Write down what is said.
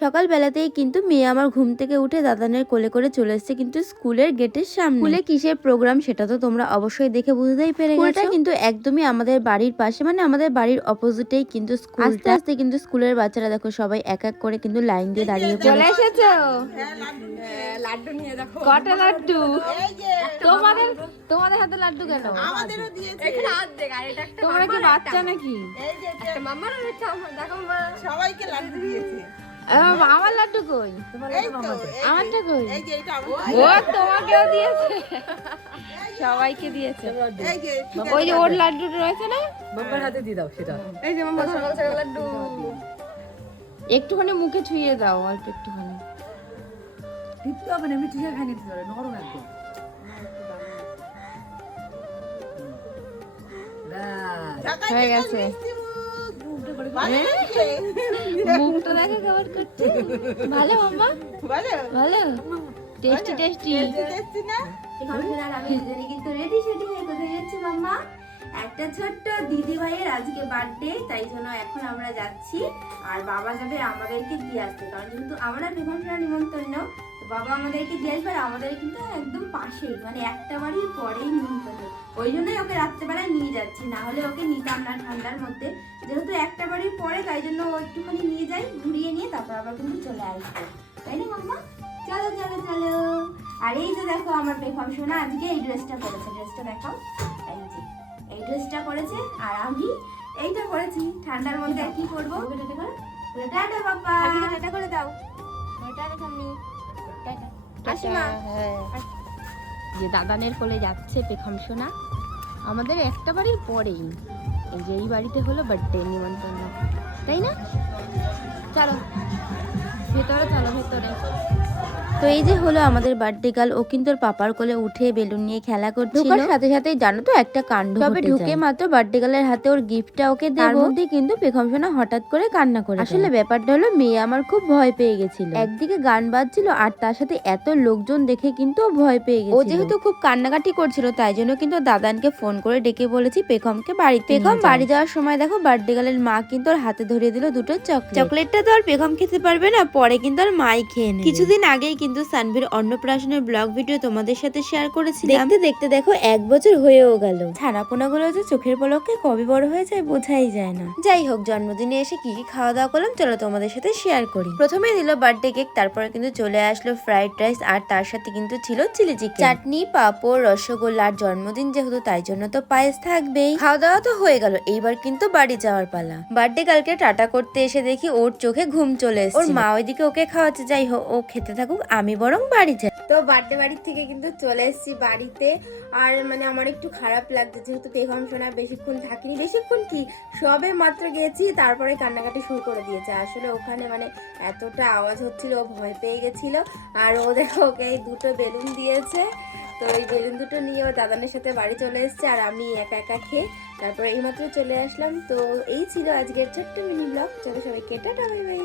সকালবেলাতেই কিন্তু মেয়ে আমার ঘুম থেকে উঠে দাদানের কোলে করে চলে এসেছে কিন্তু স্কুলের গেটের সামনে। স্কুলে কিসের প্রোগ্রাম সেটা তো তোমরা অবশ্যই দেখে বুঝতেই পেরে গেছো। স্কুলটা কিন্তু একদমই আমাদের বাড়ির পাশে, মানে আমাদের বাড়ির অপোজিটেই কিন্তু স্কুল। আস্তে আস্তে কিন্তু স্কুলের বাচ্চারা দেখো সবাই এক এক করে কিন্তু লাইন দিয়ে দাঁড়িয়ে চলে এসেছো। লাড্ডু নিয়ে দেখো কটা লাড্ডু। তোমাদের তোমাদের হাতে লাড্ডু কেন? আমাদেরও দিয়েছে। এখানে হাত দেখ, আর এটা একটা তোমরা কি বাচ্চা নাকি? এই যে একটা মামার আর একটা আমার, দেখো মা সবাইকে লাড্ডু দিয়েছে। আমার লাড্ডু কই? এই তো, আমারটা কই? এই যে এটা ও তোমাকেও দিয়েছে, সবাইকে দিয়েছে। এই যে ওই যে ওর লাড্ডু রয়েছে না, বাবার হাতে দিয়ে দাও সেটা। এই যে মামা সকাল সকাল লাড্ডু। একটুখানি মুখে ছুঁয়ে দাও, অল্প একটুখানি। টিপতে হবে না, আমি ঠিক খাই নিতে পারে নরম একদম। হয়ে গেছে। মুখটা দেখে খাবার করছে। ভালো মামা, ভালো ভালো, টেস্টি টেস্টি। দেখছি না আর আমি দুজনে কিন্তু রেডি সেডি হয়ে কোথায় যাচ্ছি মাম্মা? একটা ছোট্ট দিদি ভাইয়ের আজকে বার্থডে, তাই জন্য এখন আমরা যাচ্ছি। আর বাবা যাবে আমাদেরকে দিয়ে আসতে, কারণ যেহেতু আমরা নিমন্ত্রণ নিমন্ত্রণ, তো বাবা আমাদেরকে দিয়ে আসবে। আর আমাদের কিন্তু একদম পাশেই, মানে একটা বাড়ির পরেই নিমন্ত্রণ। ওই জন্যই ওকে রাত্রেবেলায় নিয়ে যাচ্ছি, না হলে ওকে নিতাম না ঠান্ডার মধ্যে। যেহেতু একটা বাড়ির পরে, তাই জন্য ও একটুখানি নিয়ে যাই, ঘুরিয়ে নিয়ে তারপর আবার কিন্তু চলে আসবে, তাই না মাম্মা? চলো চলো চলো। আর এই যে দেখো আমার বেগম সোনা আজকে এই ড্রেসটা পরেছে, ড্রেসটা দেখাও। এই যে এই ড্রেসটা পরেছে, আর আমি এইটা পরেছি। ঠান্ডার মধ্যে আর কি করবো? টাটা বাবা, টাটা করে দাও। টাটা ঠাম্মি, টাটা। আসি মা। যে দাদানের কোলে যাচ্ছে পেখম সোনা, আমাদের একটা বাড়ির পরেই। এই যে এই বাড়িতে হলো বার্থডে নিমন্ত্রণ, তাই না? চলো ভেতরে, চলো ভেতরে। তো এই যে হলো আমাদের বার্থডে গার্ল, ও কিন্তু ওর পাপার কোলে উঠে বেলুন নিয়ে খেলা করছিল। ঢোকার সাথে সাথেই জানো তো একটা কাণ্ড, তবে ঢুকে মাত্র বার্থডে গার্লের হাতে ওর গিফটটা ওকে দেব, তার মধ্যে কিন্তু পেখম সোনা হঠাৎ করে কান্না করে। আসলে ব্যাপারটা হলো মেয়ে আমার খুব ভয় পেয়ে গেছিল। একদিকে গান বাজছিল আর তার সাথে এত লোকজন দেখে কিন্তু ও ভয় পেয়ে গেছিল। ও যেহেতু খুব কান্নাকাটি করছিল, তাই জন্য কিন্তু দাদানকে ফোন করে ডেকে বলেছি পেখমকে বাড়িতে। পেখম বাড়ি যাওয়ার সময় দেখো বার্থডে গার্লের মা কিন্তু ওর হাতে ধরিয়ে দিল দুটো চকলেট। চকলেটটা তো আর পেখম খেতে পারবে না, পরে কিন্তু আর মাই খেয়ে নেবে। কিছুদিন আগেই কিন্তু সানভীর অন্নপ্রাশনের ব্লগ ভিডিও তোমাদের সাথে শেয়ার করেছিলাম। দেখতে দেখতে দেখো 1 বছর হয়েও গেল। ছানাপোনাগুলো যে চোখের পলকে কবে বড় হয়ে যায় বোঝাই যায় না। যাই হোক, জন্মদিনে এসে কি কি খাওয়া দাওয়া করলাম চলো তোমাদের সাথে শেয়ার করি। প্রথমে দিল বার্থডে কেক, তারপরে কিন্তু চলে আসলো ফ্রাইড রাইস, আর তার সাথে কিন্তু ছিল চিলি চিকেন, চাটনি, পাঁপড়, রসগোল্লা। আর জন্মদিন যেহেতু তাই জন্য তো পায়েস থাকবেই। খাওয়া দাওয়া তো হয়ে গেল, এইবার কিন্তু বাড়ি যাওয়ার পালা। বার্থডে কালকে টাটা করতে এসে দেখি ওর চোখে ঘুম চলে এসেছে। ওর মা ওইদিকে ওকে খাওয়াচ্ছে, যাই হোক ও খেতে থাকুক, আমি বরং বাড়ি যাই। তো বার্থডে বাড়ির থেকে কিন্তু চলে এসেছি বাড়িতে। আর মানে আমার একটু খারাপ লাগছে, যেহেতু পেখম সোনা বেশিক্ষণ থাকিনি। বেশিক্ষণ কি, সবে মাত্র গেছি, তারপরে কান্নাকাটি শুরু করে দিয়েছে। আসলে ওখানে মানে এতটা আওয়াজ হচ্ছিল, ও ভয় পেয়ে গেছিল। আর ও দেখো ওকে এই দুটো বেলুন দিয়েছে, তো এই বেলুন দুটো নিয়ে ও দাদানের সাথে বাড়ি চলে এসেছে, আর আমি একা একা খেয়ে তারপরে এইমাত্র চলে আসলাম। তো এই ছিল আজকের ছোট্ট মিনি ব্লগ। চলো সবাইকে টাটা বাই বাই।